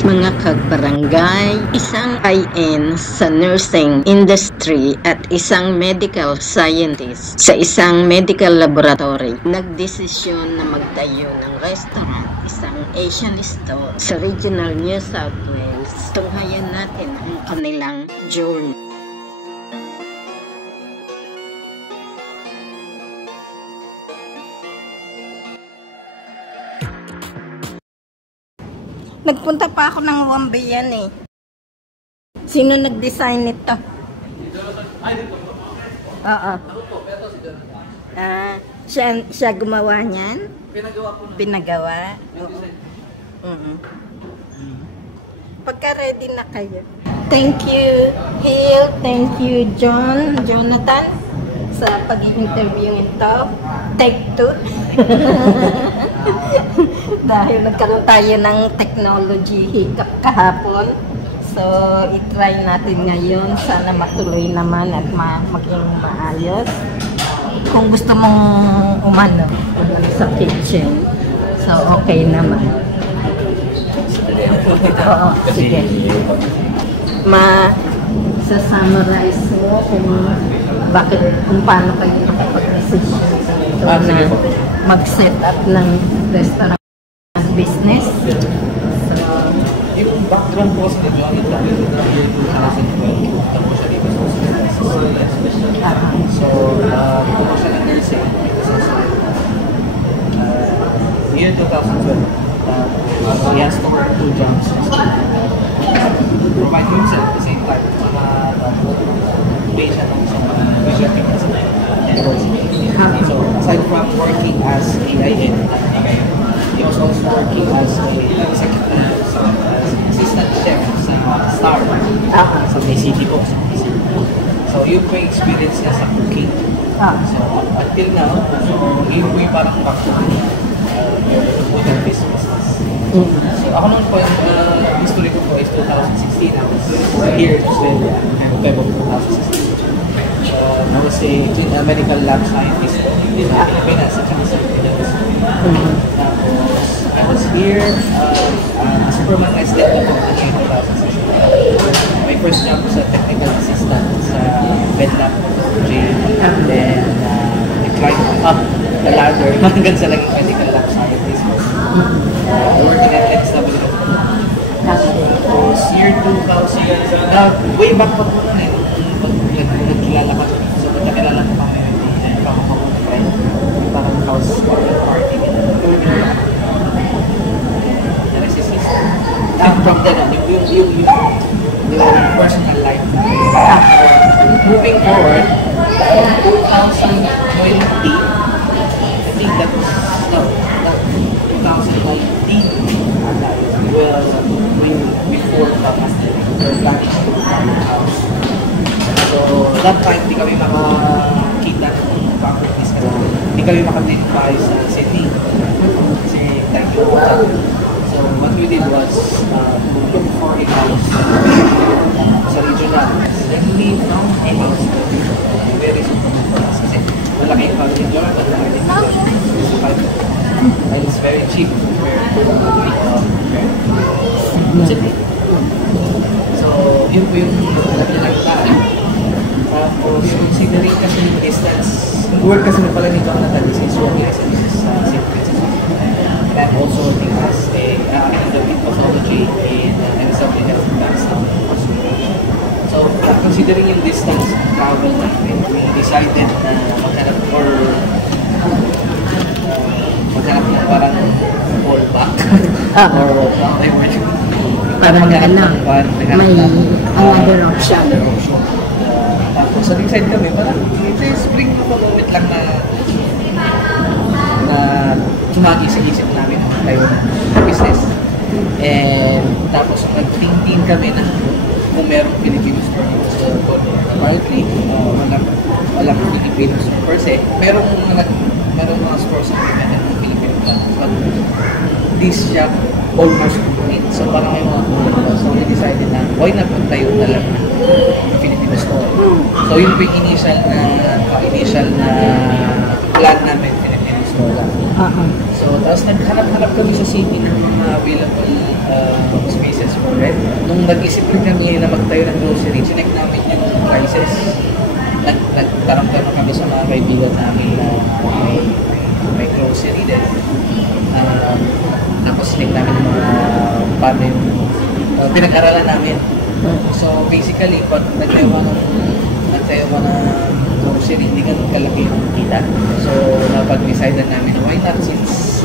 Mga kagbarangay, isang IN sa nursing industry at isang medical scientist sa isang medical laboratory, nagdesisyon na magtayo ng restaurant, isang Asian store sa regional New South Wales. Tunghayan natin ang kanilang journey. Nagpunta pa ako ng Wambayan eh. Sino nag-design nito? Oo. Siya gumawa niyan? Pinagawa ko na. Pinagawa? Oo. Pagka ready na kayo. Thank you, Hill. Thank you, Jonathan, sa pag-i-interview ito. Take 2. Dahil nagkaroon tayo ng technology hiccup kahapon. So, i-try natin ngayon. Sana matuloy naman at maging maayos. Kung gusto mong umano sa kitchen, so okay naman. Oo, sige. Sa-summarize mo kung paano kayo nakapag-decision na mag-set up ng restaurant business. So, yung background ko sa Johnny Travel na year 2012, tapos siya dito sa So, tapos siya ng nursing year 2012. He has to work 2 jobs to provide himself at the same time. Base siya ng isang visual university. So, aside from working as AIN, he was also working as a assistant chef sa Star sa May City po. So, yun po yung experience niya sa cooking. So, until now, yun po yung parang back to hotel business. So, ako naman po, yung history ko po is 2016. I was here in Australia in February 2016. I was a medical lab scientist in the Philippines at saka sa Philippines. Tapos, I was here as a permanent resident of the year 2016. My first job was a technical assistant sa MedLab jail. And then, I climbed up the ladder hanggang sa naging medical lab scientist. Working at NSW. Tapos, year 2000, way back pa po nun eh. Nagkilala ka. So, nagkilala ko kami ng pamamamunang friend. Parang house party. From then on, yung personal life. Moving forward, 2020, I think that was, no, 2019, well, before we're planning to buy a house. So, that time, di kami makakita ng properties kasi di kami maka-identify sa city. Kasi tayo So, what we did was look for a house sa regional. Then we found a house very simple. Kasi malaki yung house in Jordan. And it's very cheap compared to city. So, yun po yung naglalagtaan. Tapos, considering kasi yung distance, work kasi na pala nito ang natag-design. So, yes, this is St. Francis. And also working as a pathology in something that's advanced. So, considering yung distance travel natin, we decided na maghanap ng parang fallback or may word yun. Parang may another option. Tapos, sa decide kami, parang ito yung spring moment lang na sumagi sa isip namin tayo ng business. And tapos nag-thinking kami na kung merong Filipinos sa apparently walang Filipinos per se. Merong mga stores na Filipino products. But this shop almost complete. So parang may mga so we decided na why not tayo na lang Filipino store. So yun po yung initial na plan namin Filipino store lang. So, tapos naghanap-hanap kami sa city ng mga available spaces rent. Nung nag-isip rin kami na magtayo ng grocery, sinek namin yung prices. Nagtarang-tarang kami sa mga kaibigan namin na may grocery din. Tapos sinek namin yung mga paano yung pinag-aralan namin. So basically, pag nagtayo ka ng grocery, hindi ganun kalaki yung kita. So napag-decide namin, why not since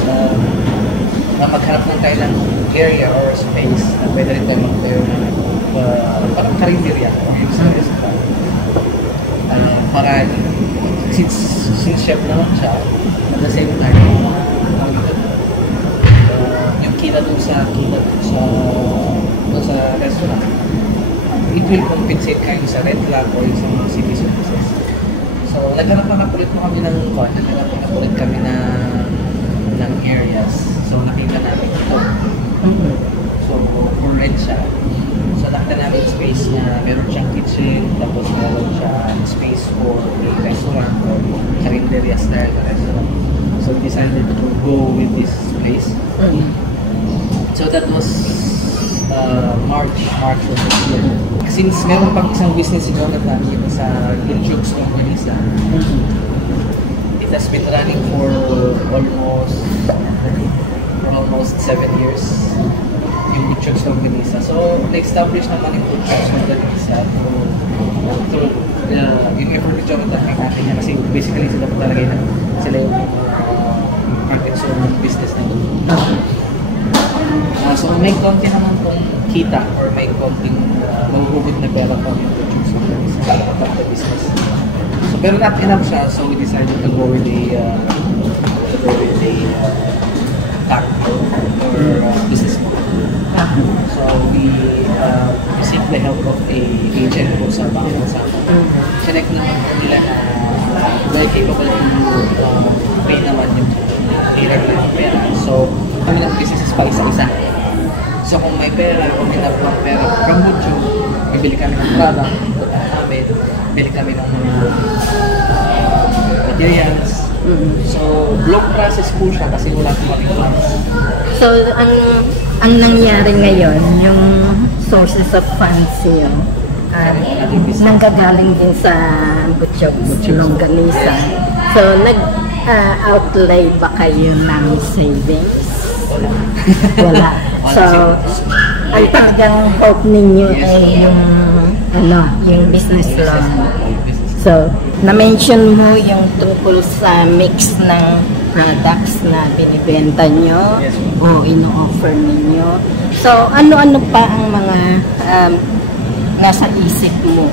na maghanap ng tayo ng area or space na pwede rin tayo magtayo ng parang karinderya or sa restaurant. Para since chef naman siya, at the same time, yung kita dun sa restaurant, it will compensate kayo sa rent lang or sa mga city services. So, naghanap ulit kami ng areas. So, nakita namin ito. So, for rent siya. So, nakita namin space na meron siyang kitchen, tapos meron siyang space for a restaurant or karinderya style na restaurant. So, decided to go with this place. So, that was March of this year. Since meron pang isang business si Jonathan yung sa Gilchuk's Longganisa, it has been running for almost 7 years yung Gilchuk's Longganisa. So, na-establish naman yung Gilchuk's Longganisa through yung effort ni Jonathan kay ate niya kasi basically sila po talaga yun. Sila yung practice ng business na yun. So may konti naman kung kita or may konting mahuhugot na pera pa yung Gilchuk's sa business. So pero not enough siya, so we decided to go with the tact or business model. So we received the help of a agent po sa Bangkok. Connect naman po nila na very capable to pay naman yung irregular pera. So kami ng business pa isa-isa. So kung may pera o may nabuang pera from YouTube, bibili kami ng product, namin, bili kami ng mga materials. So block process po siya kasi wala kaming funds. So ang nangyari ngayon, yung sources of funds yun, nanggagaling din sa Gilchuk's Longganisa. So nag-outlay ba kayo ng savings? Wala. So, ang talagang hope ninyo ay yung business loan. So, na-mention mo yung tungkol sa mix ng products na binibenta nyo o ino-offer ninyo. So, ano-ano pa ang mga nasa isip mo?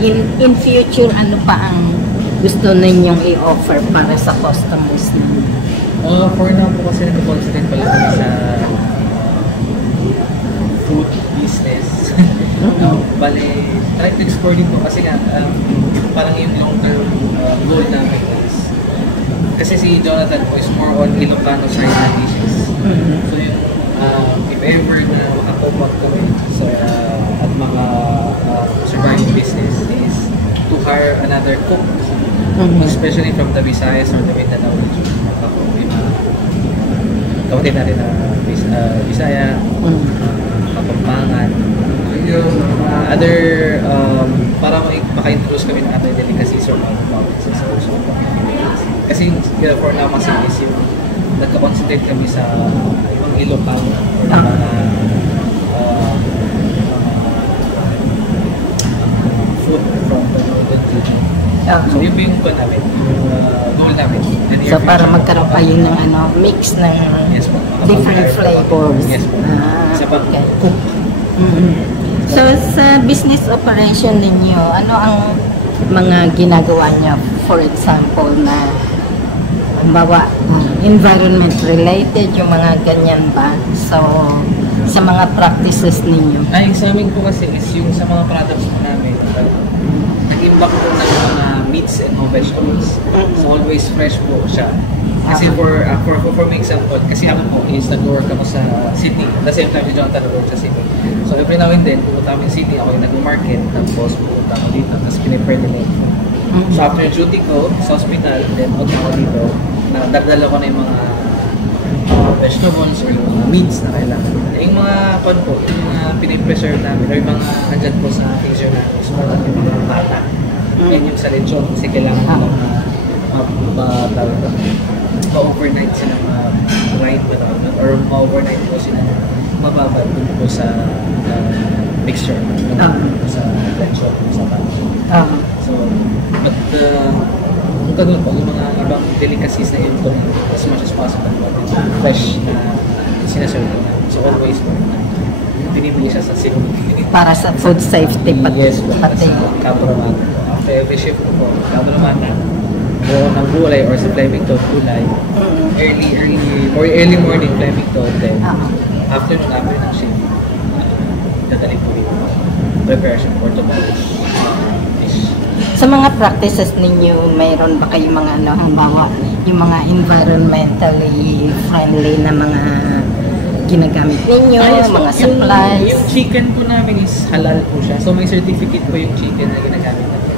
In future, ano pa ang gusto ninyong i-offer para sa customers ninyo? For now po kasi nag-concentrate pala kami sa food business. Bale, try to explore din po kasi nga parang yung long-term goal namin is kasi si Jonathan po is more on Ilocano side ng dishes. So yung if ever na makakompag ko sa at mga surviving business is to hire another cook, especially from the Visayas or the Mindanao region. Kapatid natin na Bisaya, Kapampangan, other para maka-introduce kami ng other delicacies or mga provinces also. Kasi for now kasi is yung nagka-concentrate kami sa ibang Ilocano or na mga food from the northern region. So yun yung goal namin, goal namin. So para magkaroon kayo ng mix ng different flavors. Yes po. Sa pag-cook. So sa business operation ninyo, ano ang mga ginagawa niyo? For example na bawa environment related, yung mga ganyan ba? So sa mga practices ninyo? Ay, sa amin po kasi is yung sa mga products po namin, nag-impact po ng mga meats and vegetables. So always fresh po siya. Kasi for example, kasi ako po is nag-work ako sa Sydney. At the same time si Jonathan nag-work sa Sydney. So every now and then, pumunta kami sa Sydney, ako yung nag-market, tapos pumunta ako dito, tapos pinipare din ako. So after duty ko sa hospital, then out ako dito, nagdadala ko na yung mga vegetables or yung mga meats na kailangan. Yung mga yung mga pinipreserve namin, or yung mga nandyan po sa freezer namin, so yung mga bata. Yan yung sa lechon, kasi kailangan nilang ma-overnight sila ma-grind or ma-overnight po sila mababad dun po sa mixture sa lechon, sa bata. So, but kung ganun po, yung mga ibang delicacies na yun po, as much as possible, fresh na sinaserve namin. So always po, binibili siya sa sinunod. Para sa food safety pati. Yes po, para sa Cabramatta. After every shift po, Cabramatta, o ng gulay or sa Fleming Toad gulay, early morning Fleming Toad, then afternoon after ng shift, dadali po rin preparation for tomorrow's dish. Sa mga practices ninyo, mayroon ba kayong mga ano, halimbawa, yung mga environmentally friendly na mga ginagamit ninyo, mga supplies? Yung chicken po namin is halal po siya. So may certificate po yung chicken na ginagamit namin.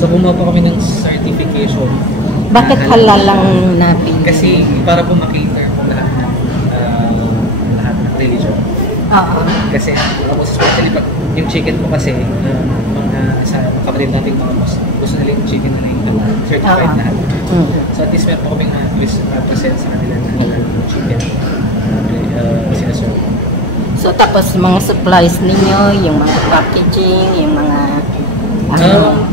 So kumuha po kami ng certification. Bakit halal lang natin? Kasi para po makater po lahat ng religion. Kasi especially pag yung chicken po kasi mga sa kapatid natin mga gusto nila yung chicken na yung certified na halal. So at least meron po kami represent sa kanila na halal yung chicken. Sinaserve. So tapos mga supplies ninyo, yung mga packaging, yung mga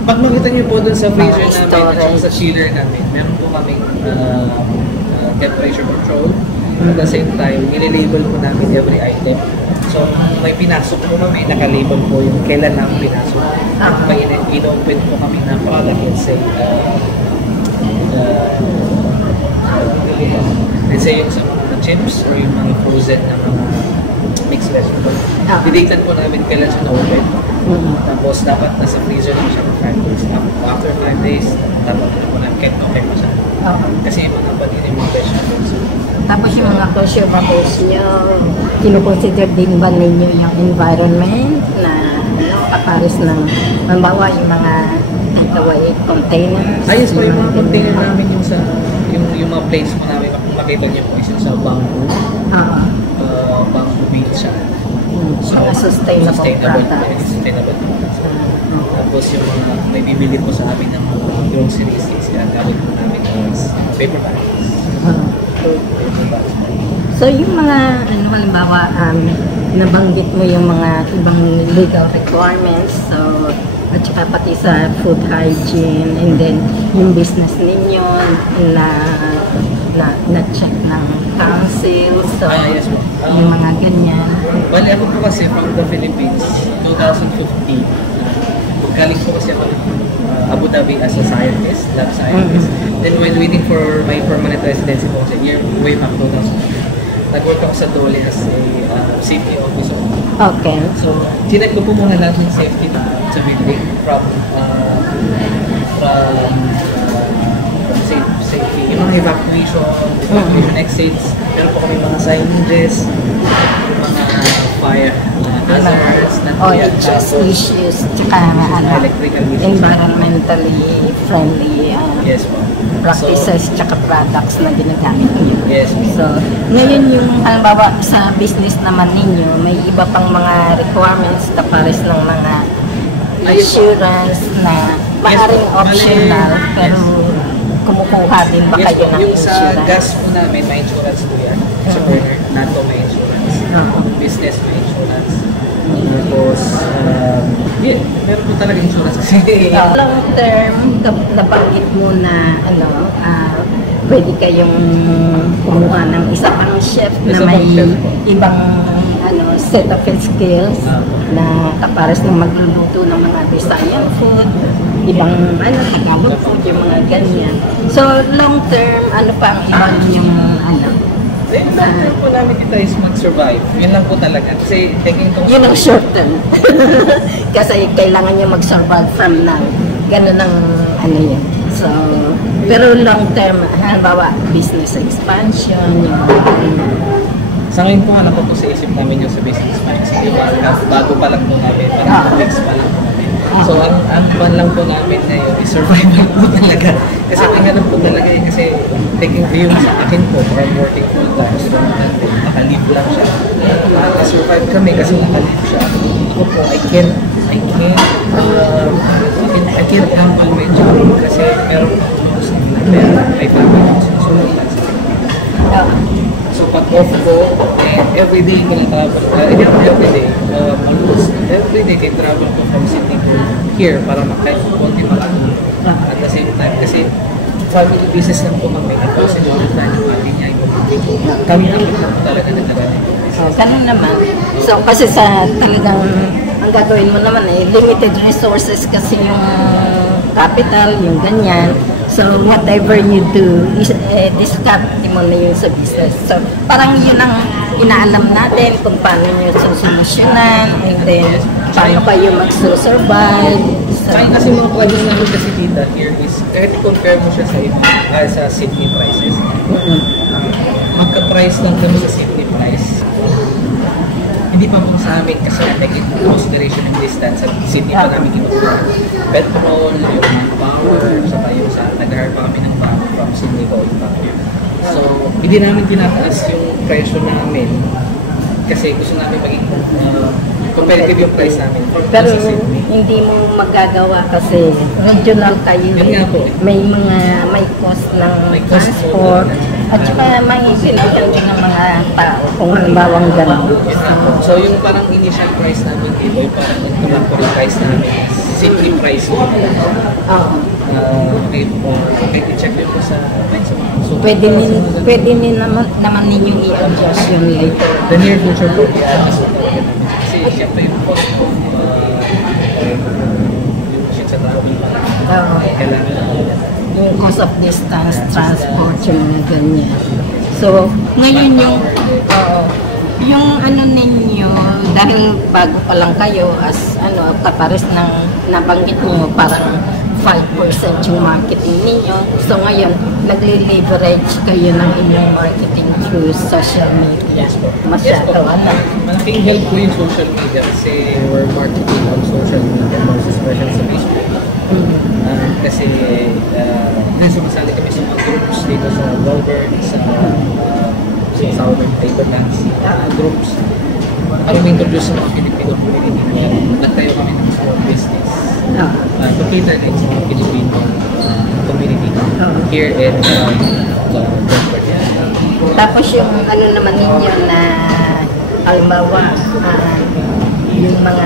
pag makita niyo po dun sa freezer namin at sa chiller namin, meron po kami temperature control. At the same time, nililabel po namin every item. So, may pinasok po kami, nakalabel po yung kailan namin pinasok. At may in-open po kami na product, let's say yung sa mga chips or yung mga frozen na mga mixed vegetables. Didiktan po namin kailan siya na-open. Tapos dapat nasa freezer lang siya for 5 days. After 5 days, dapat po namin kahit okay pa siya. Kasi yung mga panin yung mga vegetables. Tapos yung mga consumables nyo, kinukonsider din ba ninyo yung environment na kapares ng mambawa yung mga takeaway containers? Ayos po, yung mga container namin yung sa yung mga plates mo namin, makita niyo po is sa bamboo. Bamboo bead siya. So, mga sustainable products. Sustainable products. Tapos yung mga may bibili po sa amin ng mga groceries is gagawin po namin is paper bags. So yung mga ano halimbawa nabanggit mo yung mga ibang legal requirements, so at saka pati sa food hygiene, and then yung business ninyo na check ng council, so yes, yung mga ganyan. Bali ako po kasi from the Philippines 2015. Galing po kasi ako Abu Dhabi as a scientist, lab scientist. Then when waiting for my permanent residency po sa year, way back 2000, nag-work ako sa Dole as a safety officer. Okay. So, chinek ko po muna lahat ng safety sa building from safety, yung mga evacuation exits. Meron po kami mga signages, mga fire hazards, issues, tsaka environmentally friendly yes, po. practices, tsaka products na ginagamit niyo. Yes, po. So, ngayon yung halimbawa sa business naman ninyo, may iba pang mga requirements na pares ng mga assurance na maaaring optional, pero kumukuha din ba kayo ng yung insurance? sa gas po namin, may insurance po yan. Sa burner, NATO may insurance. Business may insurance. Tapos, meron po talaga insurance kasi. Long term, nabanggit mo na pwede kayong kumuha ng isa pang chef na may ibang set of skills na kapares ng magluluto ng mga Visayan food, ibang Tagalog food, yung mga ganyan. So, long term, ano pa ang ibang yung Yung long term po namin dito is mag-survive. Yun lang po talaga. Kasi taking itong... Yun ang short term. Kasi kailangan niya mag-survive from now. Ganun ang yun. So, pero long term, halimbawa, business expansion, yung sa ngayon po alam ko po sa isip namin yung sa business expansion. Bago pa lang po namin, parang weeks pa lang po namin. So, ang plan lang po namin na yun is survival po talaga. Kasi ang hanap po talaga yun kasi taking view sa akin po from working full time. So, nakalip lang siya. Nakasurvive kami kasi nakalip siya. ko po, I can't handle my job kasi meron may family. So pag off ko, everyday ko na-travel, everyday, almost everyday can travel ko from city to here para kahit konti malaki. At the same time, kasi family business lang po kami, kasi yung plan yung family niya, kami namin po talaga nagagaling. Ganun naman. So, kasi sa talagang, ang gagawin mo naman limited resources kasi yung capital, yung ganyan. So, whatever you do, discard mo na yun sa business. So, parang yun ang inaalam natin kung paano nyo susolusyonan, and then, paano kayo magsusurvive. So, kasi mga projects namin kasi dito here is, kahit i-compare mo siya sa Sydney prices, magka-price lang kami sa Sydney price. Hindi pa po sa amin kasi naging consideration ng distance at Sydney pa namin kinukuha. Petrol, yung manpower, saka yung nag-hire pa kami ng van from Sydney Gold Bank. So, hindi namin tinataas yung presyo namin kasi gusto namin maging competitive yung price namin. Pero hindi mo magagawa kasi regional kayo. May cost ng transport. At saka may kailangan din ng mga tao kung halimbawa gano'n. So yung parang initial price namin dito, yung parang nagkalang price namin, simply price yun. Okay, i-check yun po sa price. So, pwede naman ninyong i-adjust yun later. The near future po, i-adjust po talaga namin. Kasi siyempre yung cost of yung shit sa travel, kailangan yung cost of distance, transport, yung mga ganyan. So, ngayon yung ano ninyo, dahil bago pa lang kayo as kapares ng nabanggit mo, parang 5% yung marketing ninyo. So ngayon, nagli-leverage kayo ng inyong marketing through social media. Masyado, malaking help po yung social media kasi we're marketing on social media, most especially sa Facebook. Kasi sumasali kami sa mga groups dito sa Goldberg, sa Southern Paperlands groups. Para ma-introduce sa mga Filipino community, nagtayo kami ng small business. Completed sa mga Filipino community here in Goldberg. Tapos yung ano naman ninyo na halimbawa yung mga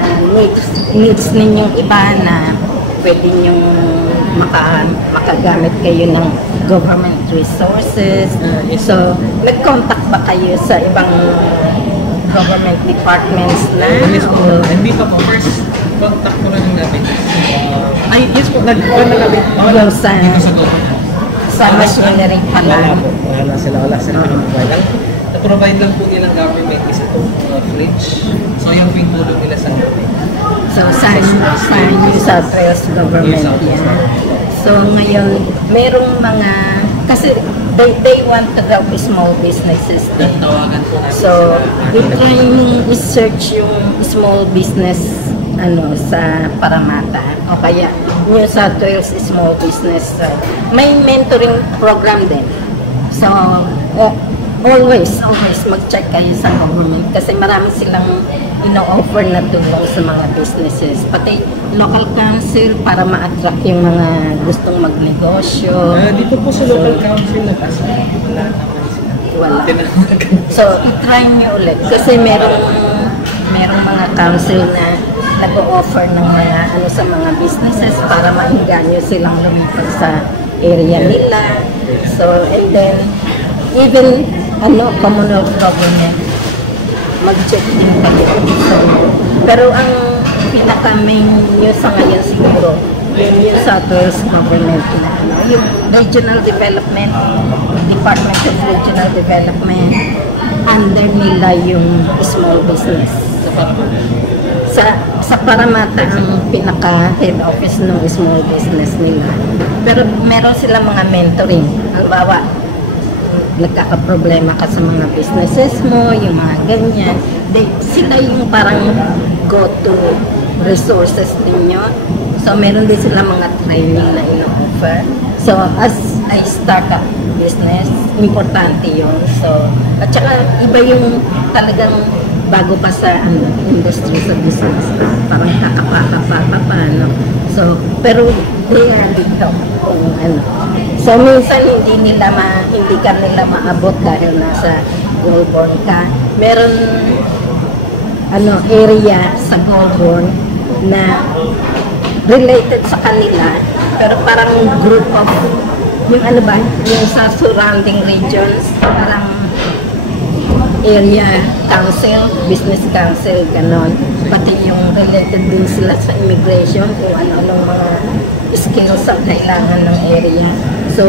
needs ninyong iba na pwede nyong makagamit kayo ng government resources. So, nag-contact ba kayo sa ibang government departments na? Yes po. Hindi pa po. First contact ko lang namin. Yes po. Nag-contact kami. Dito sa government. Sa machinery pa lang. Wala sila provide. Na-provide lang po nilang government is itong fridge. So, yung tulong nila sa amin. So, sa New South Wales government yan. So, ngayon, merong mga, kasi they want to grow small businesses din. So, i-try nyo i-search yung small business sa Parramatta o kaya New South Wales Small Business. May mentoring program din. So, always mag-check kayo sa government kasi marami silang ino-offer na tulong sa mga businesses. Pati local council para ma-attract yung mga gustong magnegosyo. Dito po sa local council na kasi wala naman sila. Wala. So, i-try nyo ulit kasi merong mga council na nag-o-offer ng mga sa mga businesses para maingganyo silang lumipat sa area nila. So, and then even communal government mag-check din kayo. So, pero ang pinaka-main nyo sa ngayon siguro yung South Wales government na yung regional development, Department of Regional Development, under nila yung small business. Sa Parramatta ang pinaka-head office ng small business nila. Pero meron silang mga mentoring. Halimbawa, nagkakaproblema ka sa mga businesses mo, yung mga ganyan. Sila yung parang go-to resources ninyo. So, meron din sila mga training na ino-offer. So, as a startup business, importante yun. So, at saka iba yung talagang bago pa sa industry sa business, parang kakapaka pa, no? So, pero they are big help kung ano. So, minsan hindi ka nila maabot dahil nasa Goulburn ka. Meron area sa Goulburn na related sa kanila, pero parang group of yung sa surrounding regions, parang area council, business council, ganon. Pati yung related din sila sa immigration, kung ano-anong mga skills ang kailangan ng area. So,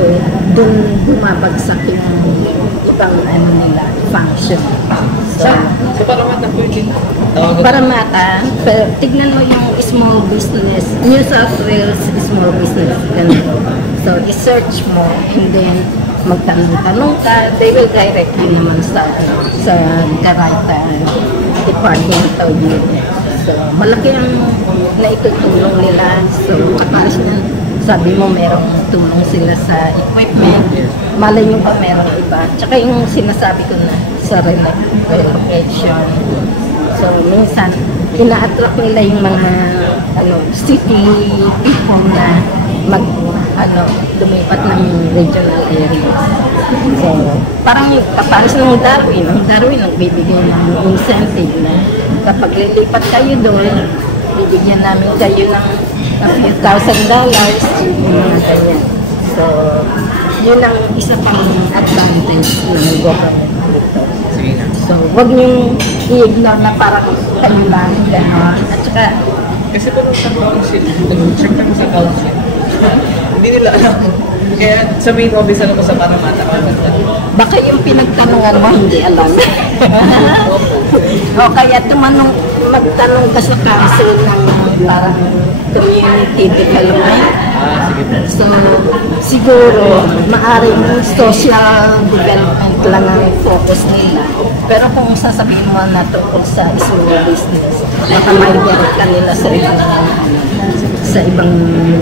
dun bumabagsak yung ibang nila, function. So Paramata po yun. Paramata, pero tignan mo yung small business, New South Wales small business, ganun. So, i-search mo, and then magtanong-tanong ka, they will direct you naman sa the right department of you. So, malaki ang naitutulong nila. So, kapalis na, sabi mo merong tulong sila sa equipment, malay nyo pa merong iba. Tsaka yung sinasabi ko na sa relocation. So, minsan, ina-attract nila yung mga city people na lumipat ng regional areas. So, parang kapalis ng Darwin. Ang Darwin nagbibigay ng incentive na kapag lilipat kayo doon, bibigyan namin kayo ng a few $1,000, yung mga ganyan. So, yun ang isa pang advantage ng government dito. So, huwag niyong i-ignore na parang kayo lang, gano'n. At saka, kasi po sa council, check na sa council, hindi nila alam. Kaya sa main office ko sa Paramata, baka yung pinagtanungan mo hindi alam. O kaya magtanong ka sa council ng parang community development. So, siguro, maaring social development lang ang focus nila. Pero kung sasabihin mo na tungkol sa small business, baka may direct ka nila sa ibang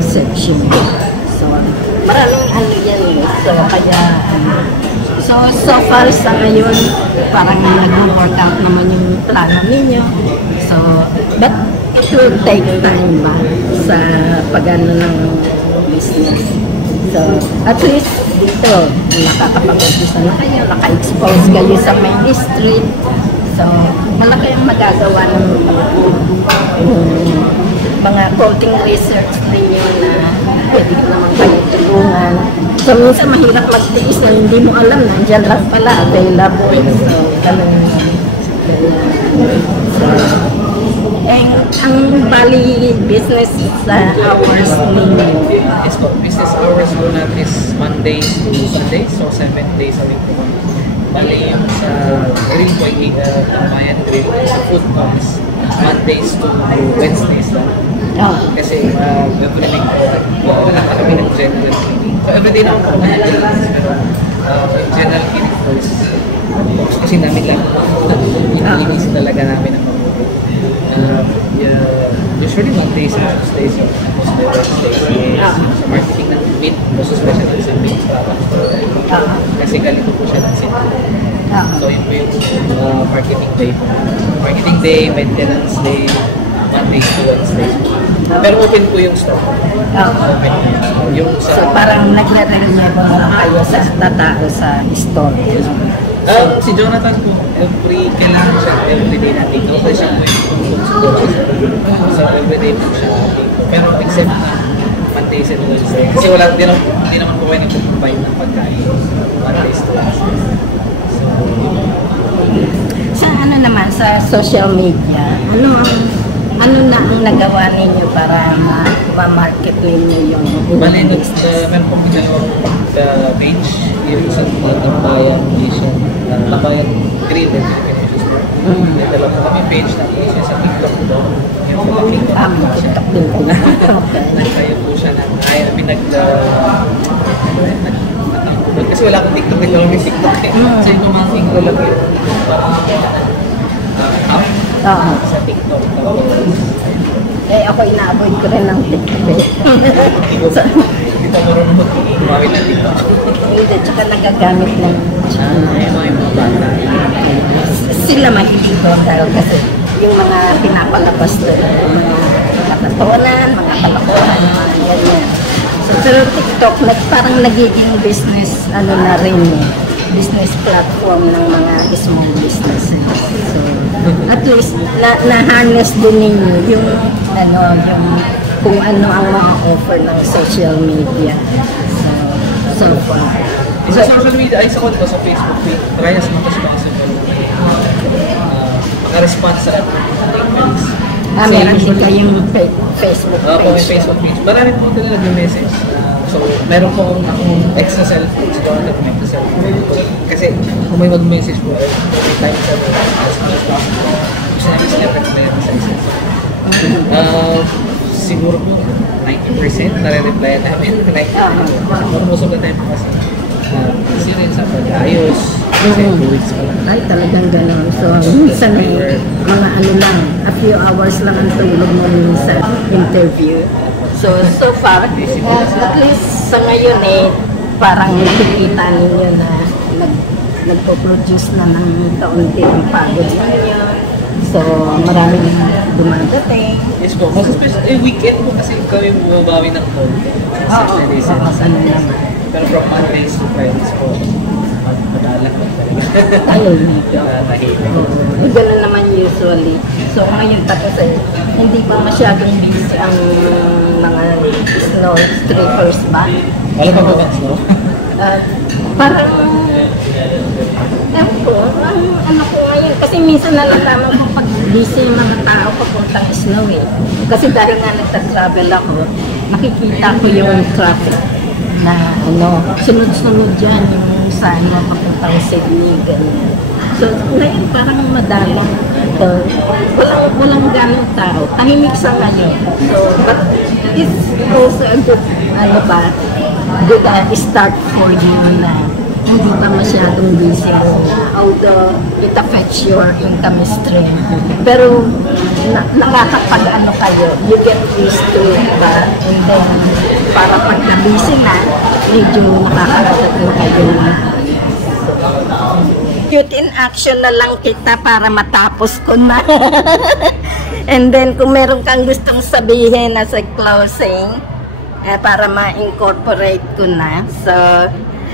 section. So, maraming yan eh. So, kaya, so far sa ngayon, parang nag-work out naman yung plano ninyo. So, but it will take time ba sa pag-ano ng business. So, at least dito, nakakapag-umpisa na kayo, naka-expose kayo sa main street. So, malaki ang magagawa ng mga konting research din yun na pwede naman kayo tulungan. So, minsan mahirap magtiis na hindi mo alam na dyan lang pala available. So, ganun yun. So, ang bali business hours ninyo. Yes po, business hours po natin is Mondays to Sundays, so 7 days a week po. Bali yung sa grill po, Bayan Grill, sa food comes Mondays to Wednesdays lang. Oh. Kasi every week po, wala pa kami ng general cleaning. So everyday naman po kami pero general cleaning po is kasi namin lang iniinis talaga namin ang mabuti. Usually Mondays and Tuesdays, most of Wednesdays sa marketing ng meat, most especially sa meat products. Kasi galing po siya ng city. So yun po yung marketing day. Marketing day, maintenance day, Mondays to Wednesdays. Pero open po yung store. Open po yung store. Yung sa, So, parang nagre-relievo mo kayo sa tatao sa store. si Jonathan po, kailangan siya everyday natin. Kasi siya po yung store. So everyday po siya. Pero except Mondays and Wednesdays. Kasi hindi naman po kayo nag-provide ng pagkain. Mondays to Wednesdays. So, Sa naman, sa social media, ano na ang nagawa ninyo para ma-market ninyo yung bali, business? meron pong ginawang page, yung isang Tambayan Asian, Tambayan Grill and Chicken Store. May dala po kami page na isa sa TikTok po. Yung po kami TikTok din po. Tayo po siya na kasi wala akong TikTok, hindi ko TikTok eh. So yung kumasing ko lang yung sa TikTok. Eh, ako ina-avoid ko rin ng TikTok eh. ka marunong gumamit ng TikTok. Hindi, tsaka nagagamit lang. Yung mga bata. Sila makikita dahil kasi yung mga pinapalabas doon, mga katatonan, mga kalokohan, mga ganyan. So, pero TikTok, parang nagiging business, ano na rin business platform ng mga small businesses. So, at least, na-harness din ninyo yung, yung kung ano ang mga offer ng social media. So far. Sa social media, ay sa ko sa Facebook page, try as much as possible. Maka-response sa comments. Meron din kayong Facebook page. May Facebook page. Marami po talaga nag-message. So, meron po akong extra cellphone. So, don't recommend the cellphone. Kasi kung may mag-message po, every time sa as much as possible. Gusto namin sila recommend sa cellphone. Siguro po, 90% nare-reply namin. Siguro most of the time po kasi rin sa pag-ayos. Kasi 2 weeks pa lang. Ay, talagang gano'n. So, minsan mga lang, a few hours lang ang tulog mo minsan interview. So far, at least sa ngayon parang nakikita ninyo na nagpo-produce na ng kaunti ang pagod ninyo. So, maraming dumadating. Yes po. Mas especially weekend po kasi kami bumabawi ng call. Saturdays and Sundays. Pero from Mondays to Fridays po, madala po talaga. Ganun naman usually. So, ngayon pa kasi, hindi pa masyadong busy ang mga snow strippers ba? Wala pa ba bang snow? Parang, ewan ko, ano ko ngayon, kasi minsan nalalaman ko pag busy yung mga tao papuntang snow Kasi dahil nga nagta-travel ako, nakikita ko yung traffic na sunod-sunod yan yung sa papuntang Sydney, ganyan. So, ngayon parang madalang. So, walang ganong tao. Tahimik sa ngayon. So, but it's also a good, good start for you na hindi pa masyadong busy although it affects your income stream. Pero nakakapag kayo, you get used to it ba? And then, para pagka busy na, medyo nakakarating kayo na. Cute in action na lang kita para matapos ko na. And then, kung meron kang gustong sabihin na sa closing, para ma-incorporate ko na. So,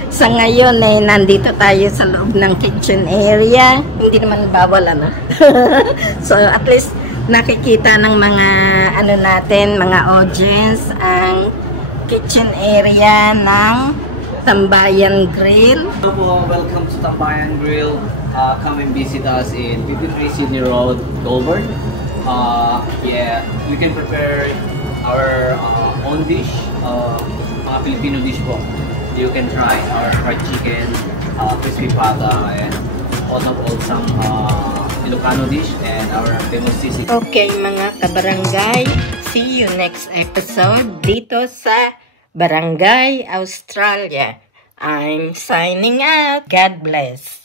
sa ngayon nandito tayo sa loob ng kitchen area. Hindi naman bawal So at least nakikita ng mga natin, mga audience ang kitchen area ng Tambayan Grill. Hello, welcome to Tambayan Grill. Come and visit us in 53 Sydney Road, Goulburn. Yeah, we can prepare our own dish, mga Filipino dish po. You can try our fried chicken, crispy pata, and some Ilocano dish, and our famous sisig. Okay mga kabarangay, see you next episode dito sa Barangay Australia. I'm signing out. God bless.